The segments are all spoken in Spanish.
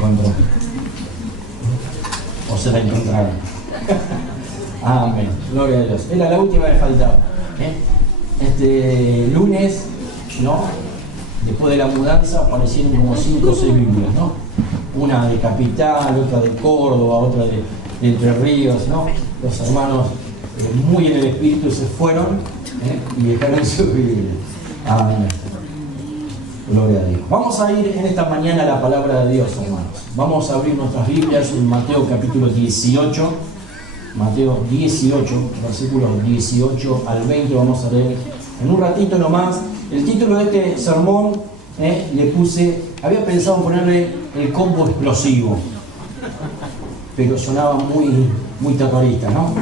encontró. O se la encontraron. Amén. Gloria a Dios. Era la última que faltaba. Este lunes, ¿no? Después de la mudanza aparecieron como 5 o 6 Biblias, ¿no? Una de Capital, otra de Córdoba, otra de Entre Ríos, ¿no? Los hermanos muy en el espíritu se fueron y dejaron su Biblia. Amén. Gloria a Dios. Vamos a ir en esta mañana a la palabra de Dios, hermanos. Vamos a abrir nuestras Biblias en Mateo capítulo 18. Mateo 18, versículos 18 al 20. Vamos a leer en un ratito nomás. El título de este sermón le puse, había pensado en ponerle el combo explosivo, pero sonaba muy terrorista, ¿no?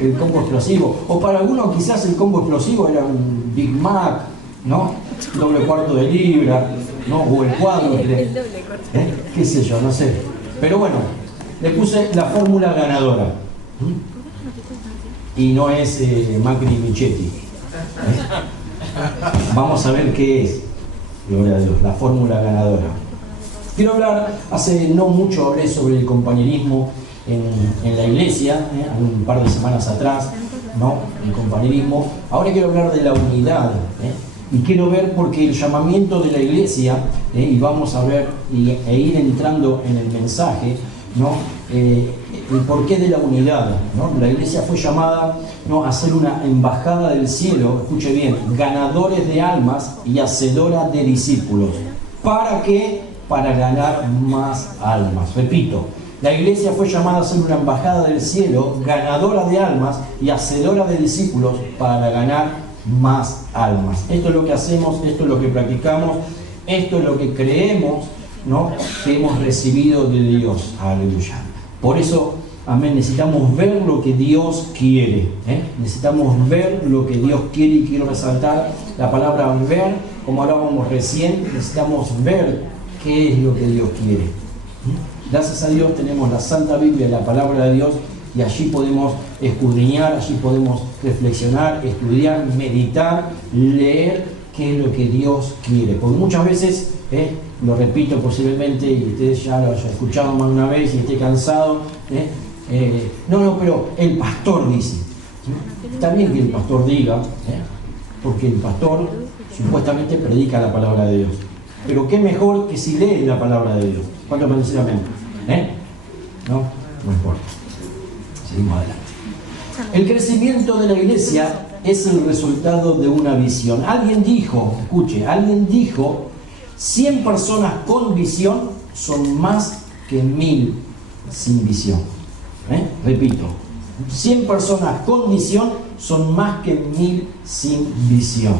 El combo explosivo. O para algunos quizás el combo explosivo era un Big Mac, ¿no? Doble cuarto de libra, ¿no? O el cuádruple. ¿Qué sé yo? No sé. Pero bueno, le puse la fórmula ganadora. Y no es Macri y Michetti. Vamos a ver qué es. Gloria a Dios, la fórmula ganadora. Quiero hablar, hace no mucho hablé sobre el compañerismo en la iglesia, un par de semanas atrás, ¿no? El compañerismo. Ahora quiero hablar de la unidad, y quiero ver porque el llamamiento de la iglesia, y vamos a ver e ir entrando en el mensaje, ¿no? El porqué de la unidad, ¿no? La iglesia fue llamada, ¿no?, a ser una embajada del cielo, escuche bien, ganadores de almas y hacedora de discípulos. ¿Para qué? Para ganar más almas. Repito, la iglesia fue llamada a ser una embajada del cielo, ganadora de almas y hacedora de discípulos para ganar más almas. Esto es lo que hacemos, esto es lo que practicamos, esto es lo que creemos, ¿no?, que hemos recibido de Dios. Aleluya. Por eso, amén, necesitamos ver lo que Dios quiere, necesitamos ver lo que Dios quiere, y quiero resaltar la palabra ver, como hablábamos recién, necesitamos ver qué es lo que Dios quiere. Gracias a Dios tenemos la Santa Biblia, la palabra de Dios, y allí podemos escudriñar, allí podemos reflexionar, estudiar, meditar, leer qué es lo que Dios quiere. Porque muchas veces, lo repito posiblemente, y ustedes ya lo hayan escuchado más de una vez y esté cansado, pero el pastor dice. Está bien que el pastor diga, porque el pastor supuestamente predica la palabra de Dios. Pero qué mejor que si lee la palabra de Dios. ¿Cuánto me dicen amén? No importa. Seguimos adelante. El crecimiento de la iglesia es el resultado de una visión. Alguien dijo, 100 personas con visión son más que 1000 sin visión. Repito, 100 personas con visión son más que 1000 sin visión.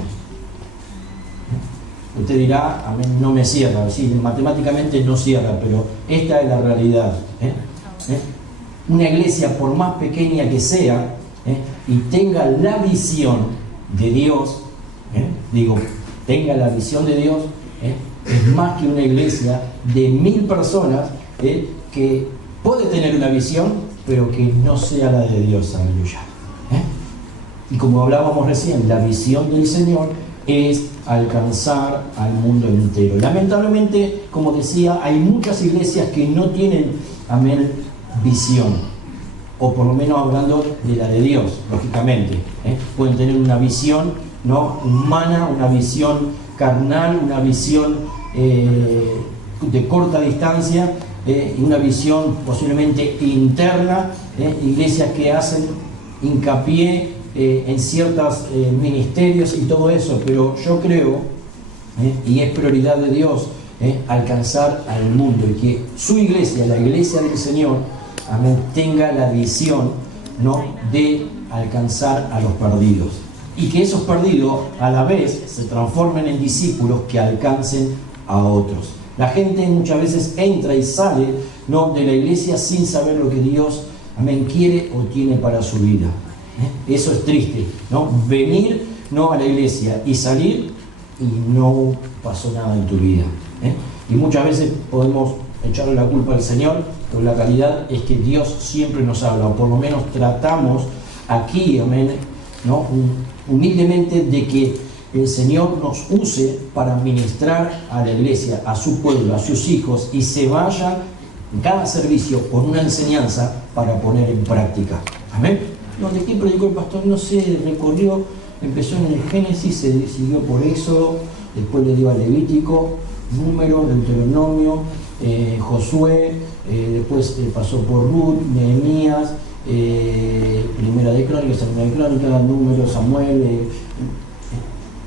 Usted dirá, a mí no me cierra, sí, matemáticamente no cierra, pero esta es la realidad. Una iglesia, por más pequeña que sea, y tenga la visión de Dios, tenga la visión de Dios, es más que una iglesia de 1000 personas que puede tener una visión, pero que no sea la de Dios. Aleluya. Y como hablábamos recién, la visión del Señor es alcanzar al mundo entero. Lamentablemente, como decía, hay muchas iglesias que no tienen, amén, visión, o por lo menos hablando de la de Dios, lógicamente. Pueden tener una visión, ¿no?, humana, una visión carnal, una visión de corta distancia, y una visión posiblemente interna, iglesias que hacen hincapié en ciertos ministerios y todo eso, pero yo creo, y es prioridad de Dios, alcanzar al mundo, y que su iglesia, la iglesia del Señor, amén, tenga la visión, ¿no?, de alcanzar a los perdidos, y que esos perdidos a la vez se transformen en discípulos que alcancen a otros. La gente muchas veces entra y sale, ¿no?, de la iglesia sin saber lo que Dios, amén, quiere o tiene para su vida. Eso es triste, ¿no? Venir, ¿no?, a la iglesia y salir y no pasó nada en tu vida. Y muchas veces podemos echarle la culpa al Señor, pero la realidad es que Dios siempre nos habla, o por lo menos tratamos aquí, amén, ¿no?, humildemente, de que el Señor nos use para ministrar a la iglesia, a su pueblo, a sus hijos, y se vaya en cada servicio con una enseñanza para poner en práctica. Amén. ¿De qué predicó el pastor? No sé, recorrió, empezó en el Génesis, se siguió por Éxodo, después le dio a Levítico, Número, Deuteronomio, Josué, después pasó por Ruth, Nehemías, Primera de Crónicas, Segunda de Crónicas, Número, Samuel,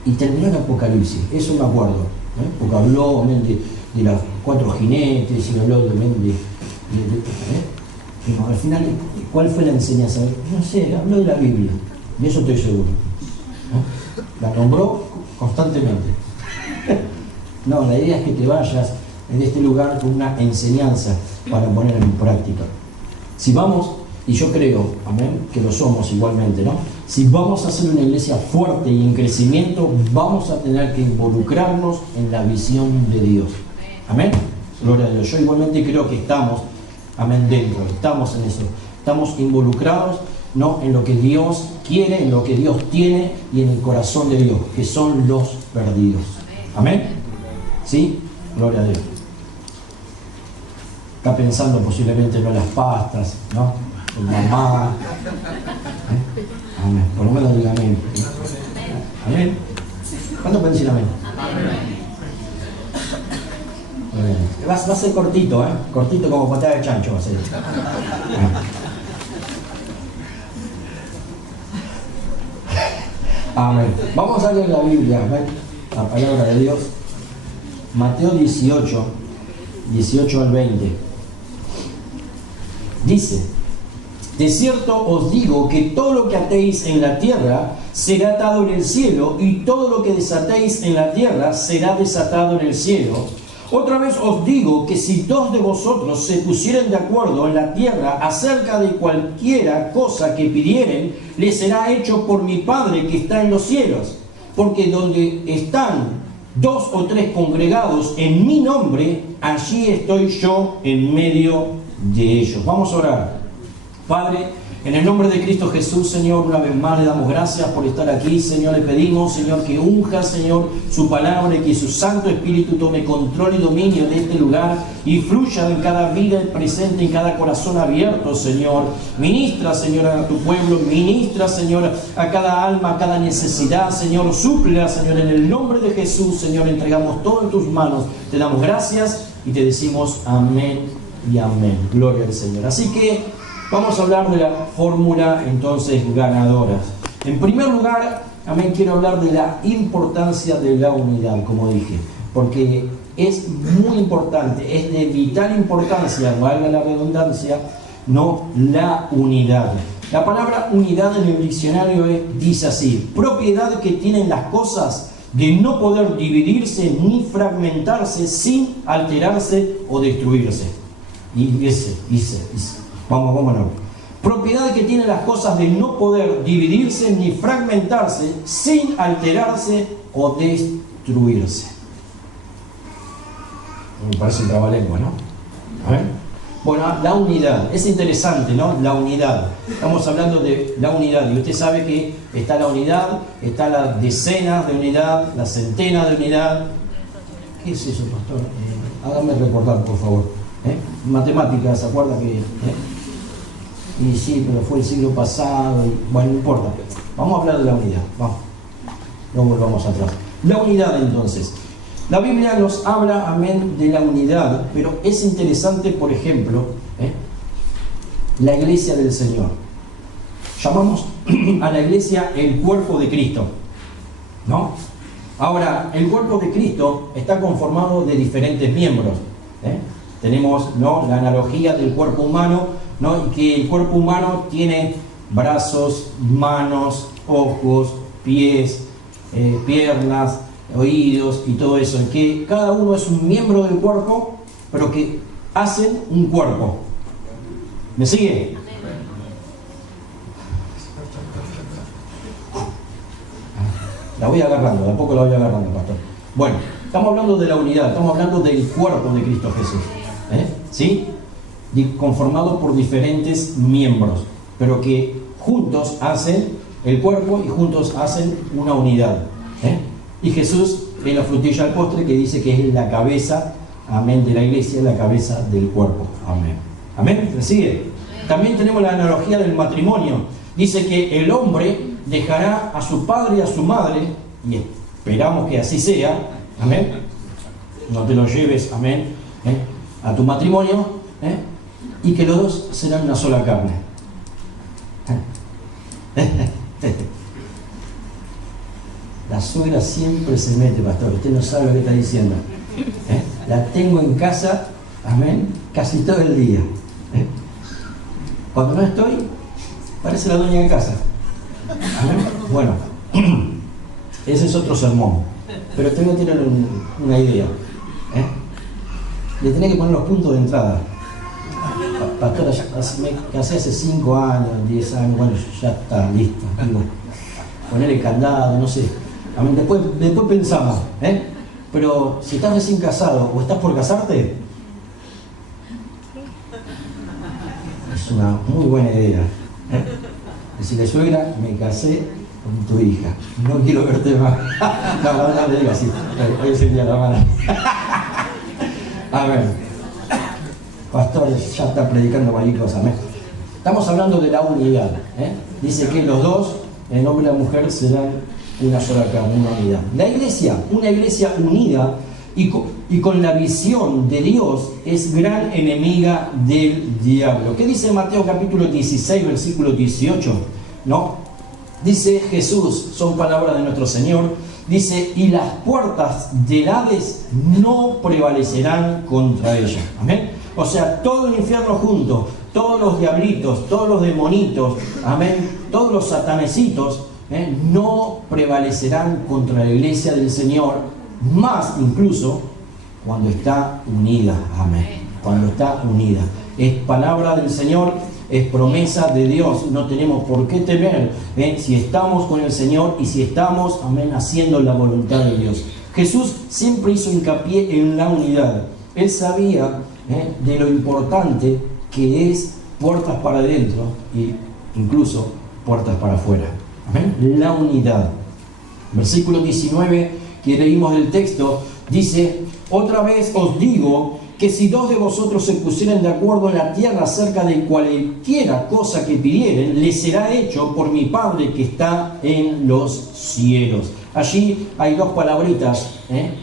y terminó en Apocalipsis. Eso me acuerdo, porque habló de los 4 jinetes y habló no, al final, ¿cuál fue la enseñanza? No sé, habló de la Biblia, de eso estoy seguro. La nombró constantemente. No, la idea es que te vayas en este lugar con una enseñanza para poner en práctica. Si vamos, y yo creo, amén, que lo somos igualmente, ¿no? Si vamos a ser una iglesia fuerte y en crecimiento, vamos a tener que involucrarnos en la visión de Dios. Amén. Gloria a Dios. Yo igualmente creo que estamos, amén, dentro, estamos en eso. Estamos involucrados, ¿no?, en lo que Dios quiere, en lo que Dios tiene y en el corazón de Dios, que son los perdidos. Amén. ¿Sí? Gloria a Dios. Está pensando posiblemente no en las pastas, ¿no? En mamá. Amén. Por lo menos diga amén. Amén. ¿Cuánto pueden decir amén? Va a ser cortito, cortito como patada de chancho va a ser. Amén. Vamos a leer la Biblia, amén, la palabra de Dios. Mateo 18, 18 al 20. Dice: de cierto os digo que todo lo que atéis en la tierra será atado en el cielo, y todo lo que desatéis en la tierra será desatado en el cielo. Otra vez os digo que si 2 de vosotros se pusieren de acuerdo en la tierra acerca de cualquiera cosa que pidieren, les será hecho por mi Padre que está en los cielos. Porque donde están 2 o 3 congregados en mi nombre, allí estoy yo en medio de ellos. Vamos a orar. Padre, en el nombre de Cristo Jesús, Señor, una vez más le damos gracias por estar aquí. Señor, le pedimos, Señor, que unja, Señor, su palabra y que su Santo Espíritu tome control y dominio de este lugar y fluya en cada vida presente, en cada corazón abierto, Señor. Ministra, Señor, a tu pueblo, ministra, Señor, a cada alma, a cada necesidad, Señor. Súplela, Señor, en el nombre de Jesús, Señor, entregamos todo en tus manos. Te damos gracias y te decimos amén y amén. Gloria al Señor. Así que vamos a hablar de la fórmula entonces ganadora. En primer lugar, amén, quiero hablar de la importancia de la unidad, como dije, porque es muy importante, es de vital importancia, valga la redundancia, no la unidad. La palabra unidad en el diccionario dice así: propiedad que tienen las cosas de no poder dividirse ni fragmentarse sin alterarse o destruirse. Y ese. Vamos. Propiedad que tiene las cosas de no poder dividirse ni fragmentarse sin alterarse o destruirse. Me parece un trabalengua, ¿no? A ver. Bueno, la unidad. Es interesante, ¿no? La unidad. Estamos hablando de la unidad. Y usted sabe que está la unidad, está la decena de unidad, la centena de unidad. ¿Qué es eso, pastor? Hágame recordar, por favor. Matemáticas, ¿se acuerda que...? Y sí, pero fue el siglo pasado, y, bueno, no importa. Vamos a hablar de la unidad, vamos. No volvamos atrás. La unidad, entonces. La Biblia nos habla, amén, de la unidad, pero es interesante, por ejemplo, la iglesia del Señor. Llamamos a la iglesia el cuerpo de Cristo, ¿no? Ahora, el cuerpo de Cristo está conformado de diferentes miembros. Tenemos, ¿no?, la analogía del cuerpo humano, ¿no?, y que el cuerpo humano tiene brazos, manos, ojos, pies, piernas, oídos y todo eso, en que cada uno es un miembro del cuerpo, pero que hacen un cuerpo. ¿Me sigue? La voy agarrando, de a poco la voy agarrando, pastor. Bueno, estamos hablando de la unidad, estamos hablando del cuerpo de Cristo Jesús. ¿Sí? Conformado por diferentes miembros, pero que juntos hacen el cuerpo y juntos hacen una unidad. Y Jesús es la frutilla al postre que dice que es la cabeza, amén, de la iglesia, la cabeza del cuerpo. Amén. Amén. ¿Me sigue? También tenemos la analogía del matrimonio. Dice que el hombre dejará a su padre y a su madre, y esperamos que así sea, amén. No te lo lleves, amén, a tu matrimonio, y que los dos serán una sola carne. La suegra siempre se mete, pastor, usted no sabe lo que está diciendo. La tengo en casa, amén, casi todo el día. Cuando no estoy, parece la dueña de casa. Amén. Bueno, ese es otro sermón, pero tengo que tener una idea. Le tenés que poner los puntos de entrada. Pastora, me casé hace 5 años, 10 años, bueno, ya está listo. Ponerle candado, no sé. Amén. Después pensamos, pero si estás recién casado o estás por casarte, es una muy buena idea. Decirle, suegra, me casé con tu hija, no quiero verte más. No le digo así, hoy es el día de la mano. A ver, pastor, ya está predicando cualquier cosa. Estamos hablando de la unidad. Dice que los dos, el hombre y la mujer, serán una sola carne, una unidad. La iglesia, una iglesia unida y con la visión de Dios, es gran enemiga del diablo. ¿Qué dice Mateo capítulo 16, versículo 18? ¿No? Dice Jesús, son palabras de nuestro Señor, dice, y las puertas del Hades no prevalecerán contra ella. Amén. O sea, todo el infierno junto, todos los diablitos, todos los demonitos, amén, todos los satanecitos, no prevalecerán contra la iglesia del Señor, más incluso cuando está unida. Amén. Cuando está unida. Es palabra del Señor, es promesa de Dios. No tenemos por qué temer si estamos con el Señor y si estamos, amén, haciendo la voluntad de Dios. Jesús siempre hizo hincapié en la unidad. Él sabía de lo importante que es puertas para adentro e incluso puertas para afuera. Amén. La unidad. Versículo 19 que leímos del texto dice: otra vez os digo que si 2 de vosotros se pusieren de acuerdo en la tierra acerca de cualquiera cosa que pidieren, les será hecho por mi Padre que está en los cielos. Allí hay 2 palabritas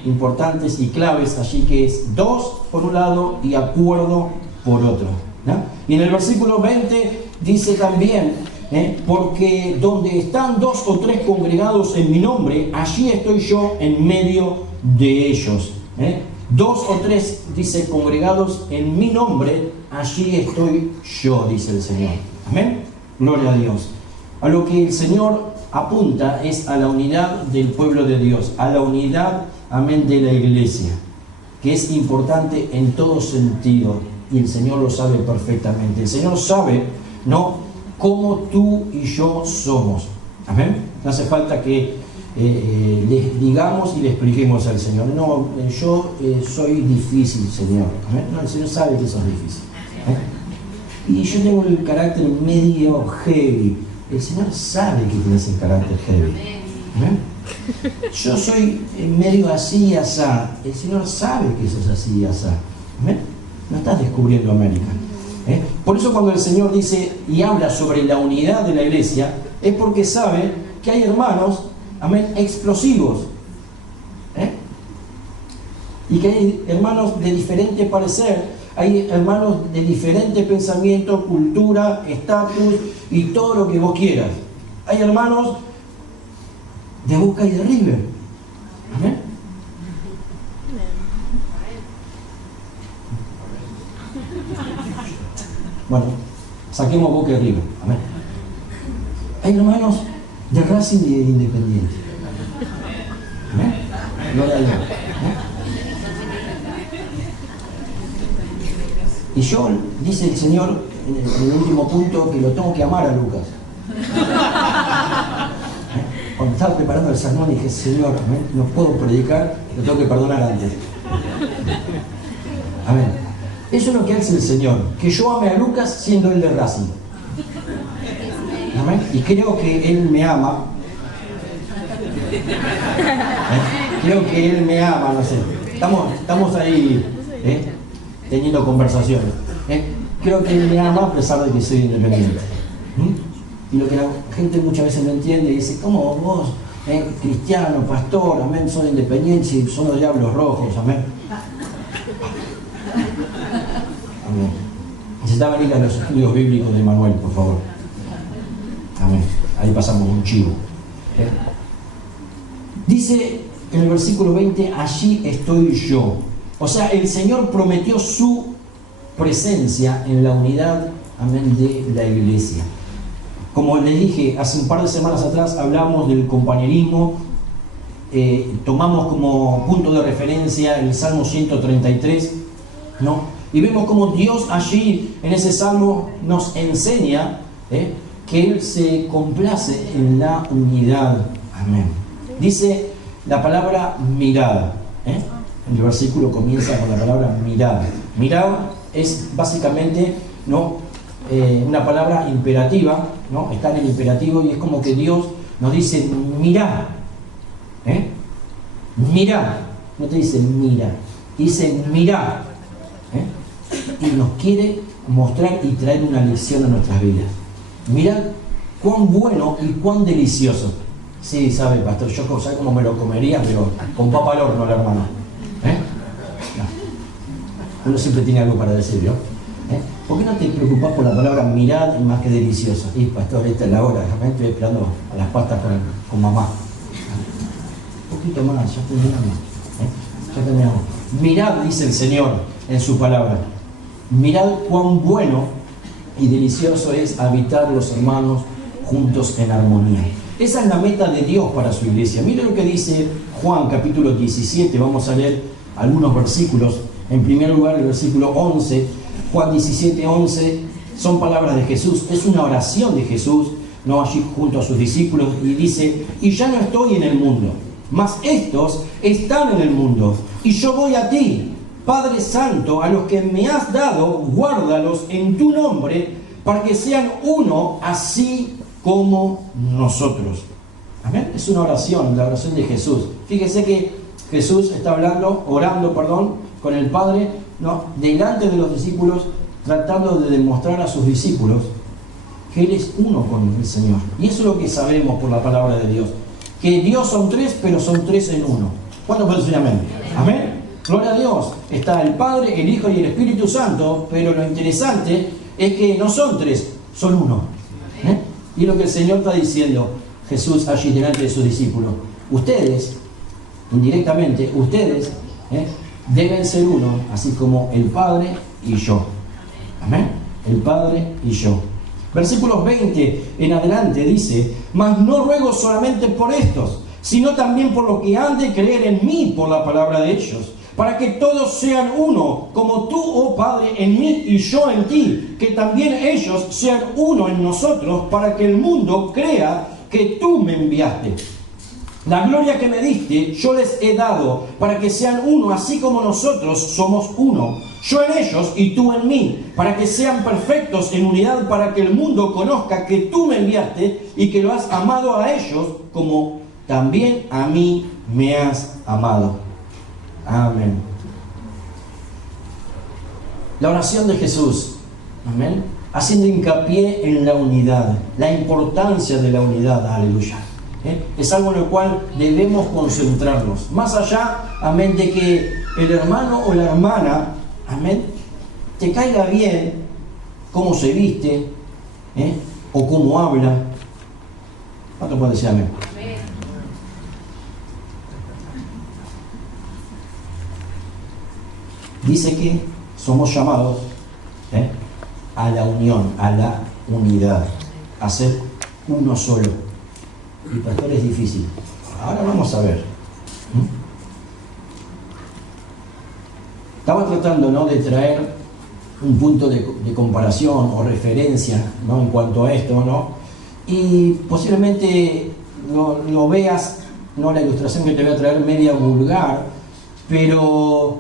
importantes y claves allí, que es 2 por un lado y acuerdo por otro, ¿no? Y en el versículo 20 dice también, porque donde están 2 o 3 congregados en mi nombre, allí estoy yo en medio de ellos. 2 o 3, dice, congregados en mi nombre, allí estoy yo, dice el Señor. Amén. Gloria a Dios. A lo que el Señor apunta es a la unidad del pueblo de Dios, a la unidad, amén, de la iglesia, que es importante en todo sentido, y el Señor lo sabe perfectamente. El Señor sabe, ¿no?, cómo tú y yo somos. Amén. No hace falta que les digamos y le expliquemos al Señor. No, yo soy difícil, Señor. ¿Amén? No, el Señor sabe que sos difícil. Y yo tengo el carácter medio heavy. El Señor sabe que tienes el carácter heavy. ¿Amén? Yo soy medio así y asá. El Señor sabe que sos así y asá. ¿Amén? No estás descubriendo América. Por eso cuando el Señor dice y habla sobre la unidad de la iglesia, es porque sabe que hay hermanos, amén, explosivos, y que hay hermanos de diferente parecer, hay hermanos de diferente pensamiento, cultura, estatus y todo lo que vos quieras. Hay hermanos de Boca y de River. Amén. Bueno, saquemos Boca y River. Amén. Hay hermanos de Racing y de Independiente. Amén. Gloria a Dios. Y yo, dice el Señor en el último punto, que lo tengo que amar a Lucas. Cuando estaba preparando el sermón dije: Señor, amén, no puedo predicar, lo tengo que perdonar antes. Amén. Eso es lo que hace el Señor, que yo ame a Lucas siendo él de Racing. Amén. Y creo que él me ama Creo que Él me ama, no sé. Estamos ahí teniendo conversaciones. Creo que Él me ama a pesar de que soy independiente. Y lo que la gente muchas veces no entiende, dice, ¿cómo vos, cristiano, pastor, amén, son independientes y son los diablos rojos, amén? Amén. Necesitaba venir a los estudios bíblicos de Manuel, por favor. Amén. Ahí pasamos un chivo. Dice en el versículo 20, allí estoy yo. O sea, el Señor prometió su presencia en la unidad, amén, de la iglesia. Como les dije, hace un par de semanas atrás hablamos del compañerismo, tomamos como punto de referencia el Salmo 133, ¿no? Y vemos como Dios allí, en ese Salmo, nos enseña que Él se complace en la unidad. Amén. Dice la palabra mirada. El versículo comienza con la palabra mirada. Mirada es básicamente, ¿no?, una palabra imperativa, ¿no? Está en el imperativo y es como que Dios nos dice, mirá. Mirá. No te dice mira, dice mirá. Y nos quiere mostrar y traer una lección a nuestras vidas. Mirad cuán bueno y cuán delicioso. Sí, sabe, pastor, yo sé cómo me lo comería, pero con papa al horno, la hermana. No. Uno siempre tiene algo para decir, ¿no? ¿Por qué no te preocupas por la palabra mirad y más que delicioso? Y pastor, esta es la hora, realmente estoy esperando a las pastas con mamá. Un poquito más, ya terminamos. Ya terminamos. Mirad, dice el Señor en su palabra. Mirad cuán bueno y delicioso es habitar los hermanos juntos en armonía. Esa es la meta de Dios para su iglesia. Mire lo que dice Juan capítulo 17. Vamos a leer algunos versículos. En primer lugar, el versículo 11. Juan 17, 11 son palabras de Jesús. Es una oración de Jesús, ¿no?, allí junto a sus discípulos. Y dice, y ya no estoy en el mundo, mas estos están en el mundo. Y yo voy a ti. Padre Santo, a los que me has dado, guárdalos en tu nombre, para que sean uno, así como nosotros. Amén. Es una oración, la oración de Jesús. Fíjese que Jesús está orando, con el Padre, ¿no?, delante de los discípulos, tratando de demostrar a sus discípulos que Él es uno con el Señor. Y eso es lo que sabemos por la palabra de Dios. Que Dios son tres, pero son tres en uno. ¿Cuántos pueden decir amén? Amén. Gloria a Dios. Está el Padre, el Hijo y el Espíritu Santo, pero lo interesante es que no son tres, son uno. Y lo que el Señor está diciendo, Jesús allí delante de sus discípulos, ustedes, indirectamente, ustedes deben ser uno, así como el Padre y yo. Amén. El Padre y yo. Versículos 20 en adelante dice, mas no ruego solamente por estos, sino también por los que han de creer en mí por la palabra de ellos, para que todos sean uno, como tú, oh Padre, en mí y yo en ti, que también ellos sean uno en nosotros, para que el mundo crea que tú me enviaste. La gloria que me diste, yo les he dado, para que sean uno, así como nosotros somos uno. Yo en ellos y tú en mí, para que sean perfectos en unidad, para que el mundo conozca que tú me enviaste y que lo has amado a ellos, como también a mí me has amado. Amén. La oración de Jesús, amén, haciendo hincapié en la unidad, la importancia de la unidad, aleluya. Es algo en lo cual debemos concentrarnos. Más allá, amén, de que el hermano o la hermana, amén, te caiga bien cómo se viste, o cómo habla. ¿Cuánto puede decir amén? Dice que somos llamados a la unión, a la unidad, a ser uno solo. Y pastor, es difícil. Ahora vamos a ver. Estaba tratando, ¿no?, de traer un punto de comparación o referencia, ¿no?, en cuanto a esto, ¿no? Y posiblemente lo veas, ¿no?, la ilustración que te voy a traer media vulgar, pero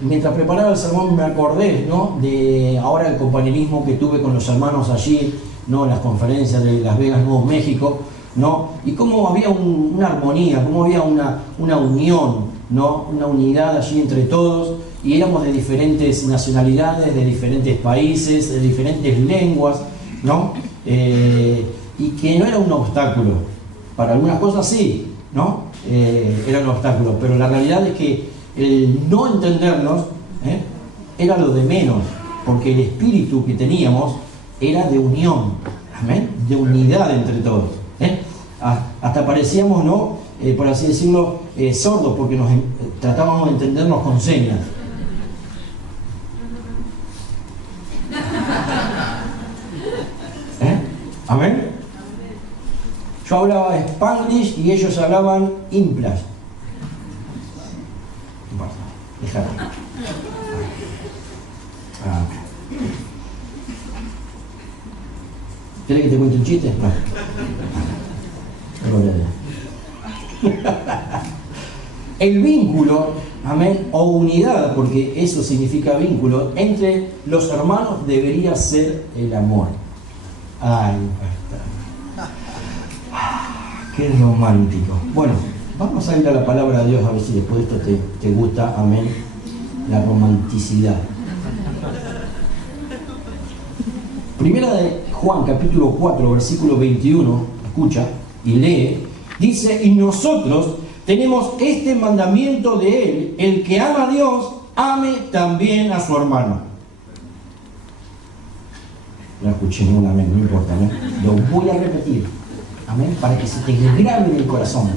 mientras preparaba el sermón me acordé, ¿no?, de ahora el compañerismo que tuve con los hermanos allí, ¿no?, en las conferencias de Las Vegas, Nuevo México, ¿no? Y cómo había una armonía, cómo había una unión, ¿no? Una unidad allí entre todos, y éramos de diferentes nacionalidades, de diferentes países, de diferentes lenguas, ¿no? Y que no era un obstáculo. Para algunas cosas sí, ¿no? Era un obstáculo, pero la realidad es que el no entendernos era lo de menos, porque el espíritu que teníamos era de unión, ¿amén? De unidad entre todos. Hasta parecíamos, ¿no? Por así decirlo, sordos, porque tratábamos de entendernos con señas. ¿Amén? Yo hablaba Spanglish y ellos hablaban Implash. Bueno, déjalo. ¿Querés que te cuente un chiste? No. El vínculo, amén, o unidad, porque eso significa vínculo, entre los hermanos debería ser el amor. Ay, qué romántico. Bueno, vamos a ir a la palabra de Dios a ver si después de esto te gusta, amén, la romanticidad. Primera de Juan, capítulo 4, versículo 21, escucha y lee, dice: y nosotros tenemos este mandamiento de Él, el que ama a Dios, ame también a su hermano. No escuché ningún amén, no importa, ¿no? Lo voy a repetir, amén, para que se te grabe en el corazón,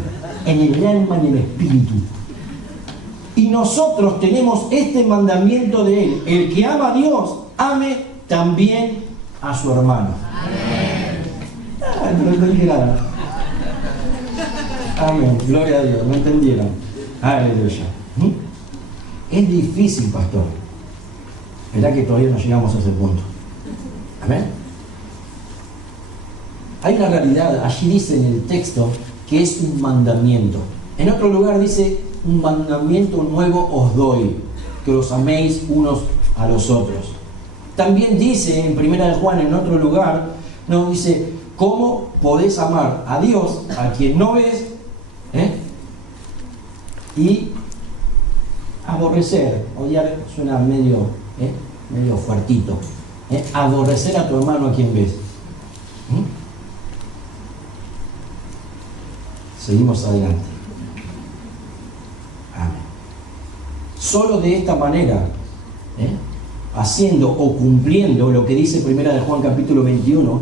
en el alma y en el espíritu. Y nosotros tenemos este mandamiento de Él, el que ama a Dios, ame también a su hermano. Amén. No entendí nada. Amén, gloria a Dios, ¿no entendieron? Aleluya. Es difícil, pastor. ¿Verdad que todavía no llegamos a ese punto? Amén. Hay una realidad, allí dice en el texto que es un mandamiento. En otro lugar dice: un mandamiento nuevo os doy, que os améis unos a los otros. También dice en Primera de Juan, en otro lugar, nos dice: ¿cómo podés amar a Dios, a quien no ves, y aborrecer? Odiar suena medio fuertito. Aborrecer a tu hermano a quien ves. Seguimos adelante. Amén. Solo de esta manera, haciendo o cumpliendo lo que dice Primera de Juan capítulo 21,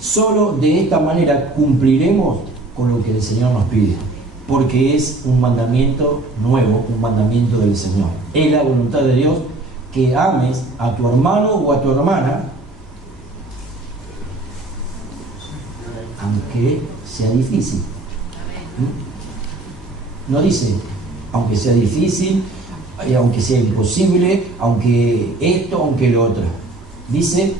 solo de esta manera cumpliremos con lo que el Señor nos pide, porque es un mandamiento nuevo, un mandamiento del Señor. Es la voluntad de Dios que ames a tu hermano o a tu hermana, aunque sea difícil. No dice aunque sea difícil, aunque sea imposible, aunque esto, aunque lo otro. Dice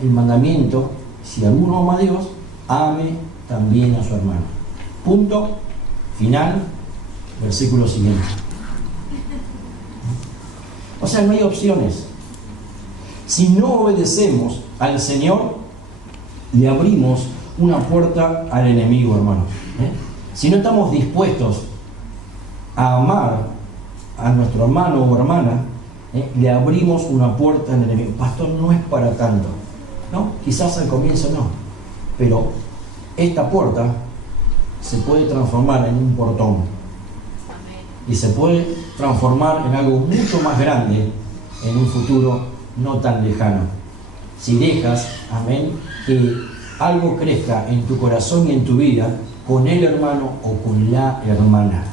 el mandamiento: si alguno ama a Dios, ame también a su hermano. Punto final, versículo siguiente. O sea, no hay opciones. Si no obedecemos al Señor, le abrimos una puerta al enemigo, hermano. Si no estamos dispuestos a amar a nuestro hermano o hermana, le abrimos una puerta al enemigo. Pastor, no es para tanto, ¿no? Quizás al comienzo no, pero esta puerta se puede transformar en un portón y se puede transformar en algo mucho más grande en un futuro no tan lejano, si dejas, amén, que algo crezca en tu corazón y en tu vida con el hermano o con la hermana.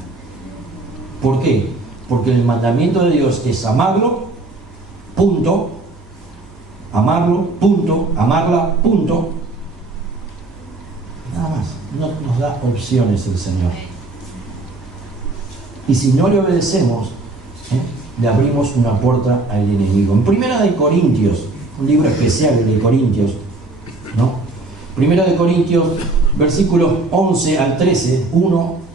¿Por qué? Porque el mandamiento de Dios es amarlo, punto. Amarlo, punto. Amarla, punto. Nada más. No nos da opciones el Señor. Y si no le obedecemos, le abrimos una puerta al enemigo. En Primera de Corintios, un libro especial de Corintios, ¿no? Primera de Corintios, versículos 11 al 13,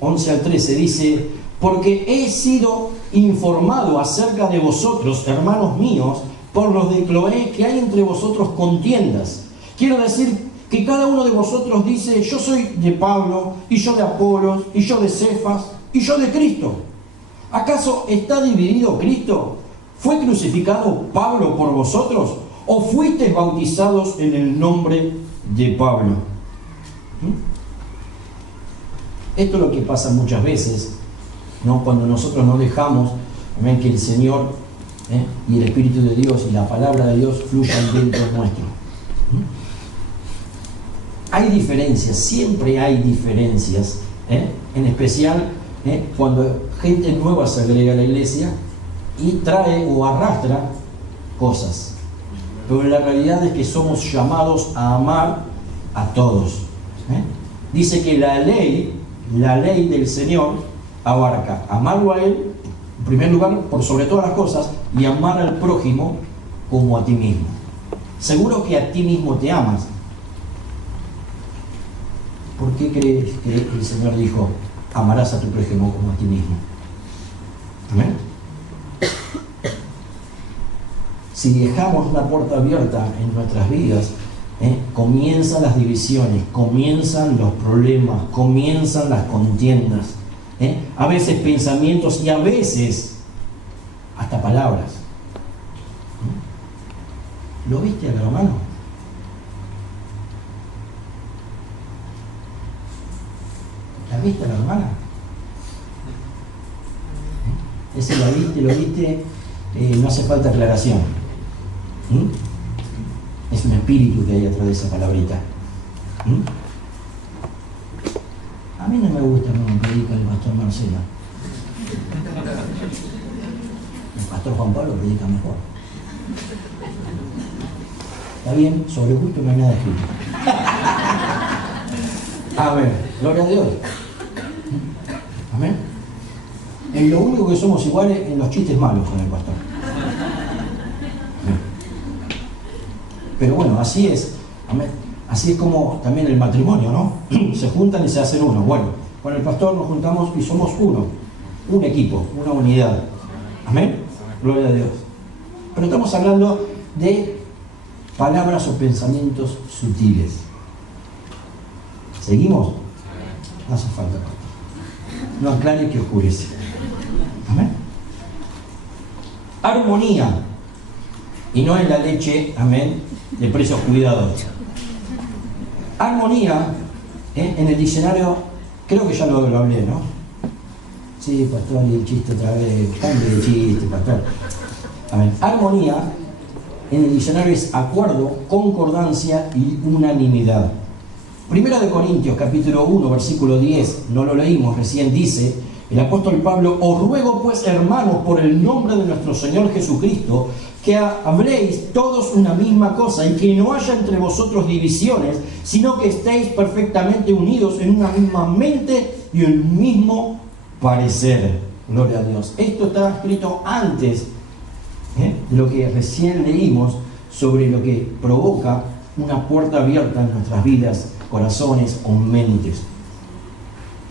11 al 13, dice: porque he sido informado acerca de vosotros, hermanos míos, por los de Cloé, que hay entre vosotros contiendas. Quiero decir que cada uno de vosotros dice, yo soy de Pablo, y yo de Apolos, y yo de Cefas, y yo de Cristo. ¿Acaso está dividido Cristo? ¿Fue crucificado Pablo por vosotros? ¿O fuisteis bautizados en el nombre de Pablo? Esto es lo que pasa muchas veces, ¿no? Cuando nosotros no dejamos, amén, que el Señor y el Espíritu de Dios y la palabra de Dios fluyan dentro nuestro. Hay diferencias, siempre hay diferencias, en especial cuando gente nueva se agrega a la iglesia y trae o arrastra cosas. Pero la realidad es que somos llamados a amar a todos. Dice que la ley del Señor abarca amarlo a Él, en primer lugar, por sobre todas las cosas, y amar al prójimo como a ti mismo. Seguro que a ti mismo te amas. ¿Por qué crees que el Señor dijo, amarás a tu prójimo como a ti mismo? ¿Amén? Si dejamos la puerta abierta en nuestras vidas, comienzan las divisiones, comienzan los problemas, comienzan las contiendas, a veces pensamientos y a veces hasta palabras. ¿Lo viste al hermano? ¿La viste a la hermana? Ese lo viste, no hace falta aclaración. Es un espíritu que hay atrás de esa palabrita. A mí no me gusta cómo predica el pastor Marcelo. El pastor Juan Pablo predica mejor. Está bien, sobre gusto no hay nada escrito. Amén. Gloria a Dios. Amén. En lo único que somos iguales en los chistes malos con el pastor. Pero bueno, así es. Amén. Así es como también el matrimonio, ¿no? Se juntan y se hacen uno. Bueno, con el pastor nos juntamos y somos uno. Un equipo, una unidad. Amén. Gloria a Dios. Pero estamos hablando de palabras o pensamientos sutiles. ¿Seguimos? No hace falta, pastor. No aclare que oscurece. Amén. Armonía. Y no en la leche, amén, de precios cuidados. Armonía, en el diccionario, creo que ya lo hablé, ¿no? Sí, pastor, y el chiste otra vez, cambie de chiste, pastor. Amén. Armonía, en el diccionario es acuerdo, concordancia y unanimidad. Primera de Corintios, capítulo 1, versículo 10, no lo leímos, recién dice, el apóstol Pablo, os ruego pues, hermanos, por el nombre de nuestro Señor Jesucristo, que habléis todos una misma cosa y que no haya entre vosotros divisiones, sino que estéis perfectamente unidos en una misma mente y el mismo parecer. Gloria a Dios. Esto estaba escrito antes de lo que recién leímos sobre lo que provoca una puerta abierta en nuestras vidas, corazones o mentes.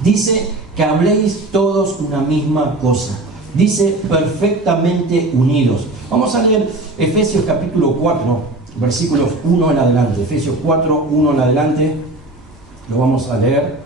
Dice que habléis todos una misma cosa. Dice perfectamente unidos. Vamos a leer Efesios capítulo 4, versículos 1 en adelante. Efesios 4, 1 en adelante. Lo vamos a leer.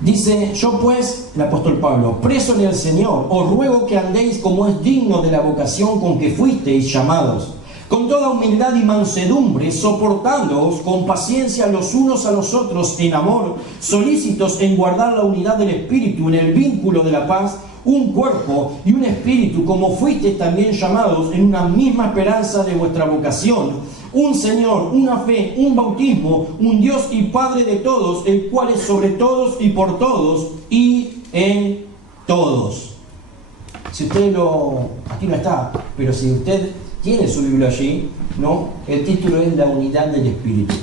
Dice, yo pues, el apóstol Pablo, preso en el Señor, os ruego que andéis como es digno de la vocación con que fuisteis llamados, con toda humildad y mansedumbre, soportándoos con paciencia los unos a los otros en amor, solícitos en guardar la unidad del Espíritu en el vínculo de la paz, un cuerpo y un espíritu, como fuisteis también llamados en una misma esperanza de vuestra vocación, un Señor, una fe, un bautismo, un Dios y Padre de todos, el cual es sobre todos y por todos y en todos. Si usted aquí no está, pero si usted tiene su Biblia allí, ¿no? El título es La unidad del Espíritu.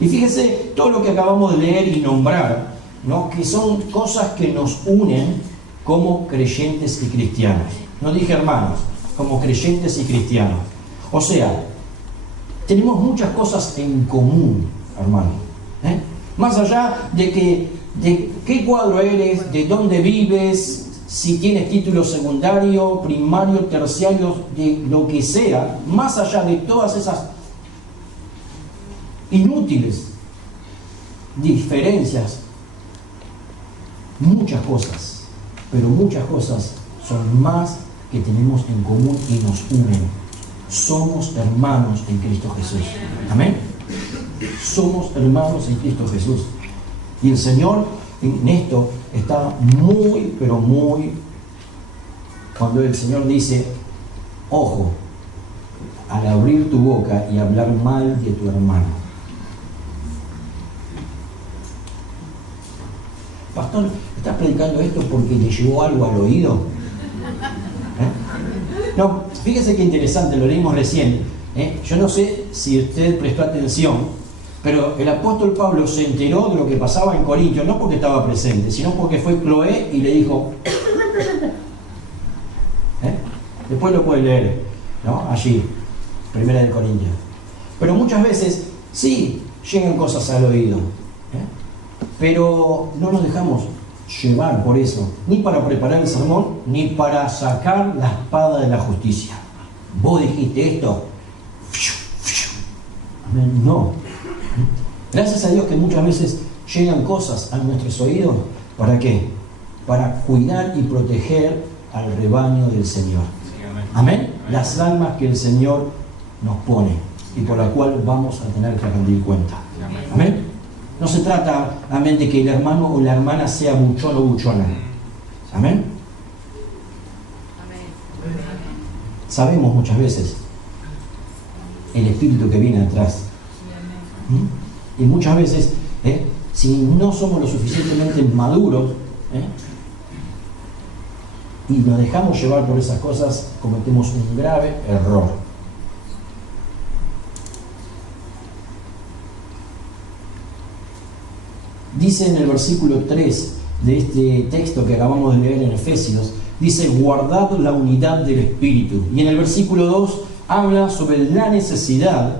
Y fíjese todo lo que acabamos de leer y nombrar, ¿no? Que son cosas que nos unen como creyentes y cristianos. No dije hermanos, como creyentes y cristianos. O sea, tenemos muchas cosas en común, hermano. Más allá de qué cuadro eres, de dónde vives, si tienes título secundario, primario, terciario, de lo que sea, más allá de todas esas inútiles diferencias, muchas cosas, pero muchas cosas son más que tenemos en común y nos unen. Somos hermanos en Cristo Jesús. Amén. Somos hermanos en Cristo Jesús. Y el Señor en esto está muy, pero muy, cuando el Señor dice, ojo, al abrir tu boca y hablar mal de tu hermano. Pastor, ¿estás predicando esto porque le llegó algo al oído? No, fíjese qué interesante, lo leímos recién. Yo no sé si usted prestó atención, pero el apóstol Pablo se enteró de lo que pasaba en Corintios, no porque estaba presente, sino porque fue Cloé y le dijo, después lo puede leer, ¿no? Allí, Primera de Corintios. Pero muchas veces sí llegan cosas al oído, pero no nos dejamos llevar por eso, ni para preparar el sermón, ni para sacar la espada de la justicia. Vos dijiste esto, amén, no. Gracias a Dios que muchas veces llegan cosas a nuestros oídos. ¿Para qué? Para cuidar y proteger al rebaño del Señor. Amén. Las almas que el Señor nos pone y por la cual vamos a tener que rendir cuenta. Amén. No se trata, amén, de que el hermano o la hermana sea buchón o buchona. Amén. Sabemos muchas veces el espíritu que viene atrás. Y muchas veces, si no somos lo suficientemente maduros y nos dejamos llevar por esas cosas, cometemos un grave error. Dice en el versículo 3 de este texto que acabamos de leer en Efesios, dice, guardad la unidad del espíritu. Y en el versículo 2 habla sobre la necesidad,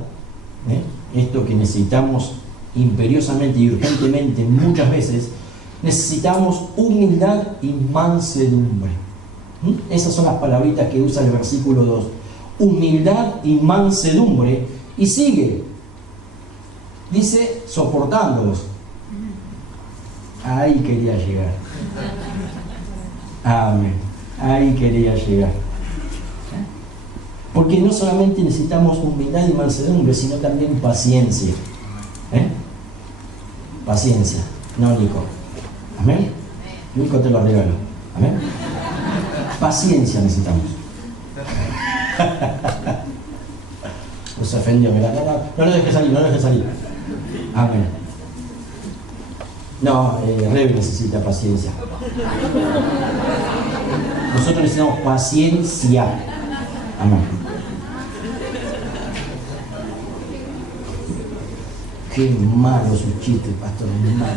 esto que necesitamos imperiosamente y urgentemente muchas veces, necesitamos humildad y mansedumbre. Esas son las palabritas que usa el versículo 2. Humildad y mansedumbre. Y sigue. Dice, soportándolos. Ahí quería llegar. Amén. Ahí quería llegar. Porque no solamente necesitamos humildad y mansedumbre, sino también paciencia. Paciencia, no Nico. Amén. Nico te lo regalo. Amén. Paciencia necesitamos. Se ofendió, mira, no lo dejes salir, no lo dejes salir. Amén. No, Rebe necesita paciencia. Nosotros necesitamos paciencia. Amén. Qué malo su chiste, pastor, muy malo.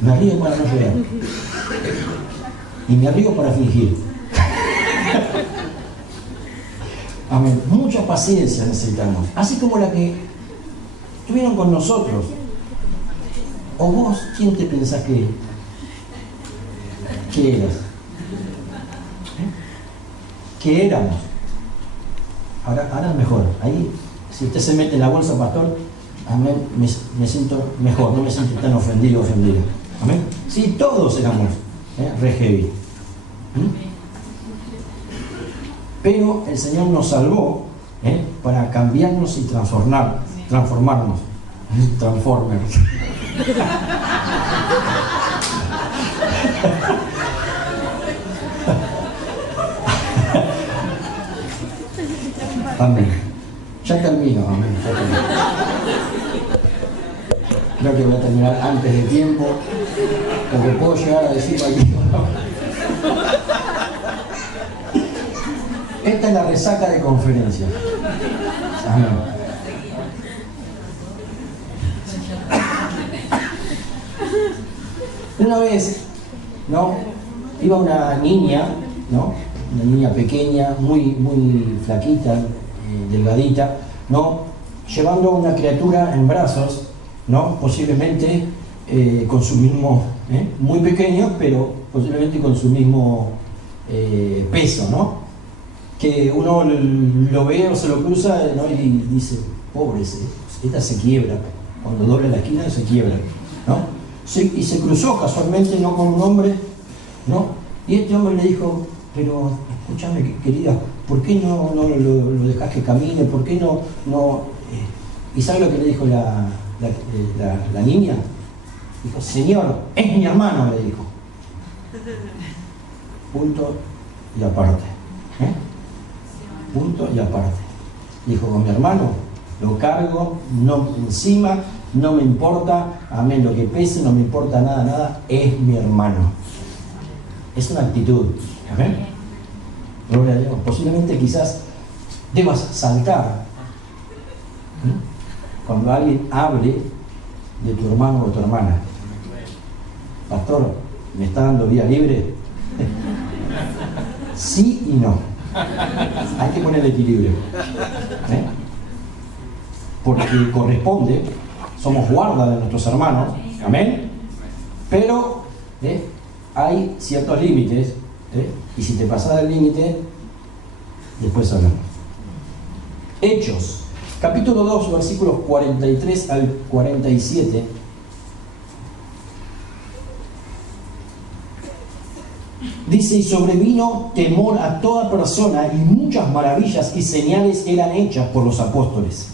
Me río para no llorar. Y me río para fingir. Amén. Mucha paciencia necesitamos. Así como la que tuvieron con nosotros. ¿O vos quién te pensás que eras? ¿Qué éramos? Ahora mejor. Ahí, si usted se mete en la bolsa, pastor, amén, me siento mejor, no me siento tan ofendido o ofendida. Amén. Sí, todos éramos re heavy. Pero el Señor nos salvó para cambiarnos y transformarnos. Transformers. Amén. Ya termino, amén. Ya termino. Creo que voy a terminar antes de tiempo, porque puedo llegar a decir cualquier cosa. Esta es la resaca de conferencia. Amén. Una vez, ¿no? Iba una niña, ¿no? Una niña pequeña, muy flaquita, delgadita, ¿no? Llevando una criatura en brazos, ¿no? Posiblemente con su mismo muy pequeños, pero posiblemente con su mismo peso, ¿no? Que uno lo ve o se lo cruza, ¿no? Y dice, pobre, esta se quiebra, cuando dobla la esquina se quiebra, ¿no? Y se cruzó casualmente, no con un hombre, ¿no? Y este hombre le dijo, pero escúchame, querida, ¿por qué no lo dejas que camine? ¿Por qué no? ¿Y sabe lo que le dijo la niña? Dijo, Señor, es mi hermano, le dijo. Punto y aparte. Punto y aparte. Dijo, con mi hermano lo cargo, no encima, no me importa, amén, lo que pese, no me importa nada, es mi hermano. Es una actitud, amén. Gloria a Dios. Posiblemente quizás debas saltar cuando alguien hable de tu hermano o tu hermana. Pastor, ¿me está dando vía libre? Sí y no. Hay que poner el equilibrio. Porque corresponde, somos guarda de nuestros hermanos, amén. Pero hay ciertos límites, y si te pasas del límite, después hablamos. Hechos, capítulo 2, versículos 43 al 47. Dice, y sobrevino temor a toda persona, y muchas maravillas y señales eran hechas por los apóstoles.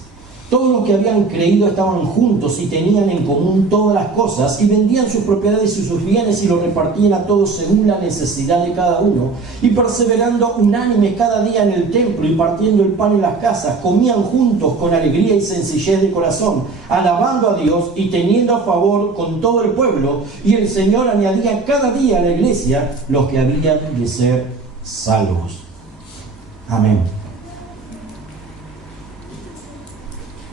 Todos los que habían creído estaban juntos y tenían en común todas las cosas, y vendían sus propiedades y sus bienes y los repartían a todos según la necesidad de cada uno. Y perseverando unánimes cada día en el templo y partiendo el pan en las casas, comían juntos con alegría y sencillez de corazón, alabando a Dios y teniendo a favor con todo el pueblo. Y el Señor añadía cada día a la iglesia los que habían de ser salvos. Amén.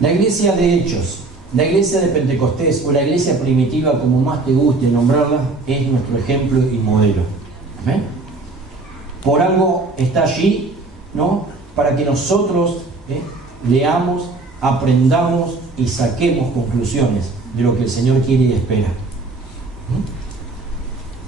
La iglesia de Hechos, la iglesia de Pentecostés o la iglesia primitiva, como más te guste nombrarla, es nuestro ejemplo y modelo. ¿Amén? Por algo está allí, ¿no? Para que nosotros leamos, aprendamos y saquemos conclusiones de lo que el Señor quiere y espera.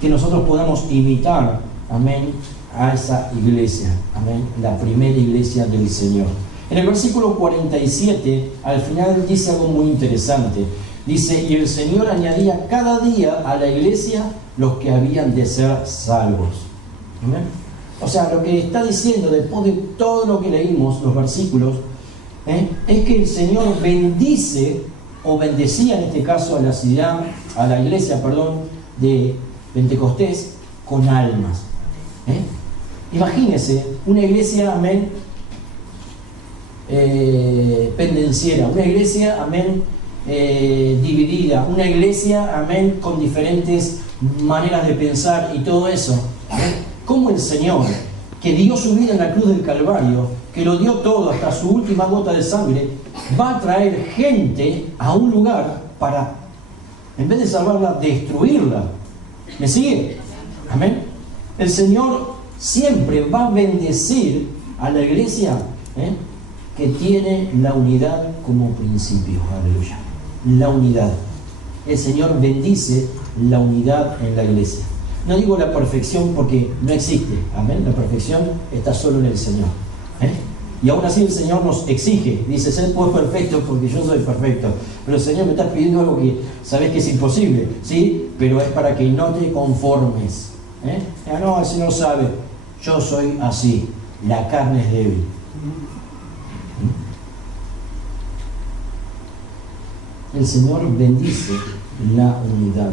Que nosotros podamos imitar, amén, a esa iglesia, amén, la primera iglesia del Señor. En el versículo 47, al final dice algo muy interesante. Dice, y el Señor añadía cada día a la iglesia los que habían de ser salvos. ¿Amén? O sea, lo que está diciendo después de todo lo que leímos, los versículos, es que el Señor bendice, o bendecía en este caso a la iglesia de Pentecostés con almas. Imagínense, una iglesia, amén, pendenciera, una iglesia, amén, dividida, una iglesia, amén, con diferentes maneras de pensar y todo eso. Como el Señor, que dio su vida en la cruz del Calvario, que lo dio todo hasta su última gota de sangre, va a traer gente a un lugar para, en vez de salvarla, destruirla. ¿Me sigue? Amén. El Señor siempre va a bendecir a la iglesia, que tiene la unidad como principio. Aleluya. La unidad. El Señor bendice la unidad en la iglesia. No digo la perfección porque no existe. Amén. La perfección está solo en el Señor. Y aún así el Señor nos exige. Dice, sed pues perfecto porque yo soy perfecto. Pero el Señor me está pidiendo algo que sabes que es imposible. ¿Sí? Pero es para que no te conformes. No, el Señor sabe. Yo soy así. La carne es débil. El Señor bendice la unidad.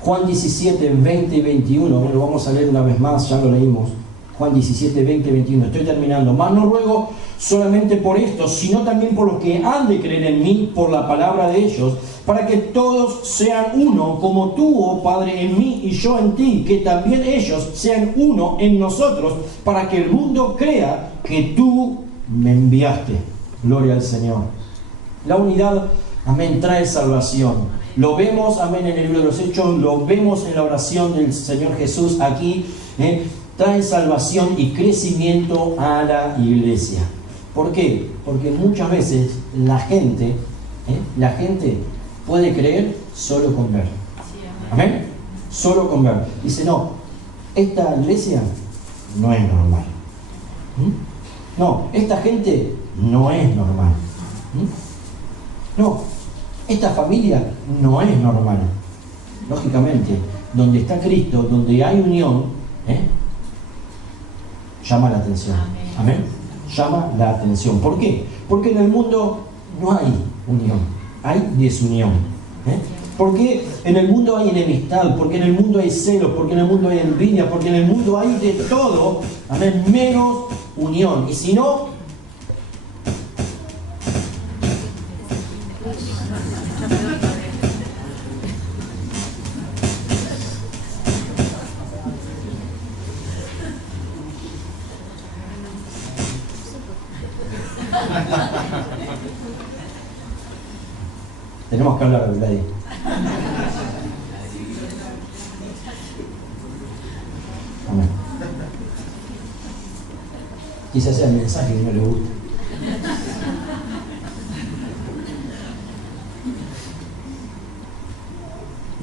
Juan 17, 20 y 21, lo vamos a leer una vez más, ya lo leímos. Juan 17, 20 y 21, estoy terminando. Mas no ruego solamente por esto, sino también por los que han de creer en mí, por la palabra de ellos, para que todos sean uno, como tú, oh Padre, en mí y yo en ti, que también ellos sean uno en nosotros, para que el mundo crea que tú me enviaste. Gloria al Señor. La unidad, amén, trae salvación. Lo vemos, amén, en el libro de los Hechos, lo vemos en la oración del Señor Jesús aquí. Trae salvación y crecimiento a la iglesia. ¿Por qué? Porque muchas veces la gente puede creer solo con ver. Amén. Solo con ver. Dice, no, esta iglesia no es normal. No, esta gente no es normal. No, esta familia no es normal. Lógicamente, donde está Cristo, donde hay unión, llama la atención. Amén. Llama la atención. ¿Por qué? Porque en el mundo no hay unión, hay desunión. Porque en el mundo hay enemistad, porque en el mundo hay celos, porque en el mundo hay envidia, porque en el mundo hay de todo, amén, menos unión. Y si no, tenemos que hablar, ¿verdad? Amén. Quizás sea el mensaje que no le gusta.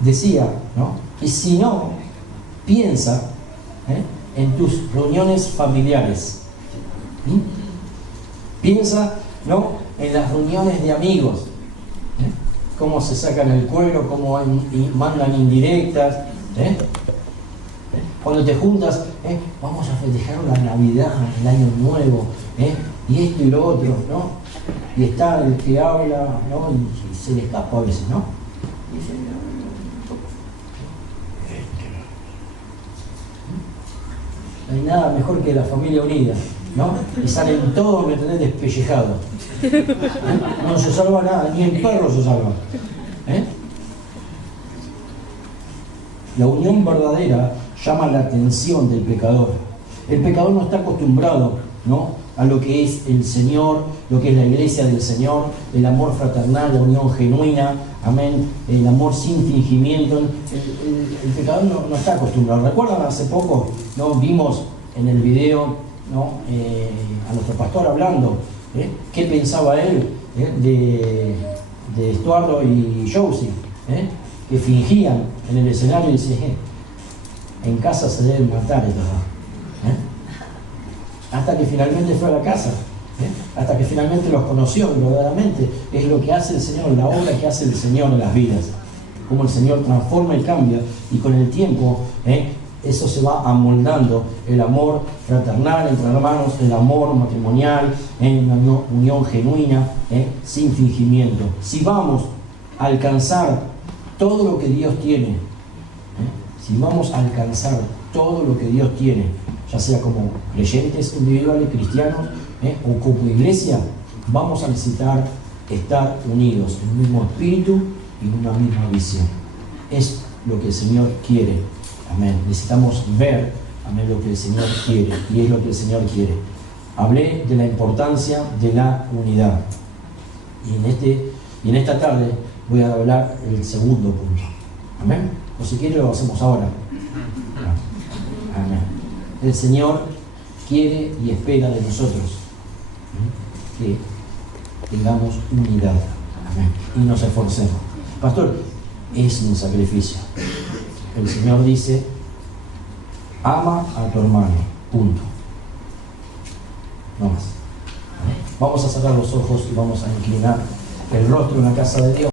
Decía, ¿no? Y si no, piensa en tus reuniones familiares. Piensa, ¿no?, en las reuniones de amigos. Cómo se sacan el cuero, cómo mandan indirectas. Cuando te juntas, vamos a festejar la Navidad, el Año Nuevo, y esto y lo otro, ¿no? Y está el que habla, ¿no? Y se le escapa a veces, ¿no? Y dice, no hay nada mejor que la familia unida, ¿no? Y salen todos, ¿me entendés?, despellejados. No se salva nada, ni el perro se salva. La unión verdadera llama la atención del pecador. El pecador no está acostumbrado, ¿no?, a lo que es el Señor, lo que es la iglesia del Señor, el amor fraternal, la unión genuina, amén, el amor sin fingimiento. El pecador no está acostumbrado. ¿Recuerdan hace poco, no, vimos en el video, ¿no?, a nuestro pastor hablando, qué pensaba él de Estuardo y Josie, que fingían en el escenario y dice, en casa se deben matar estos dos. Hasta que finalmente fue a la casa, hasta que finalmente los conoció verdaderamente. Es lo que hace el Señor, la obra que hace el Señor en las vidas, como el Señor transforma y cambia, y con el tiempo eso se va amoldando, el amor fraternal entre hermanos, el amor matrimonial, una unión genuina, sin fingimiento. Si vamos a alcanzar todo lo que Dios tiene, si vamos a alcanzar todo lo que Dios tiene, ya sea como creyentes individuales, cristianos, o como iglesia, vamos a necesitar estar unidos en un mismo espíritu y en una misma visión. Es lo que el Señor quiere. Amén. Necesitamos ver, amén, lo que el Señor quiere, y es lo que el Señor quiere. Hablé de la importancia de la unidad. Y en esta tarde voy a hablar el segundo punto. Amén. O si quiere lo hacemos ahora. Amén. El Señor quiere y espera de nosotros que tengamos unidad. Amén. Y nos esforcemos. Pastor, es un sacrificio. El Señor dice, ama a tu hermano, punto. No más. Vamos a cerrar los ojos y vamos a inclinar el rostro en la casa de Dios.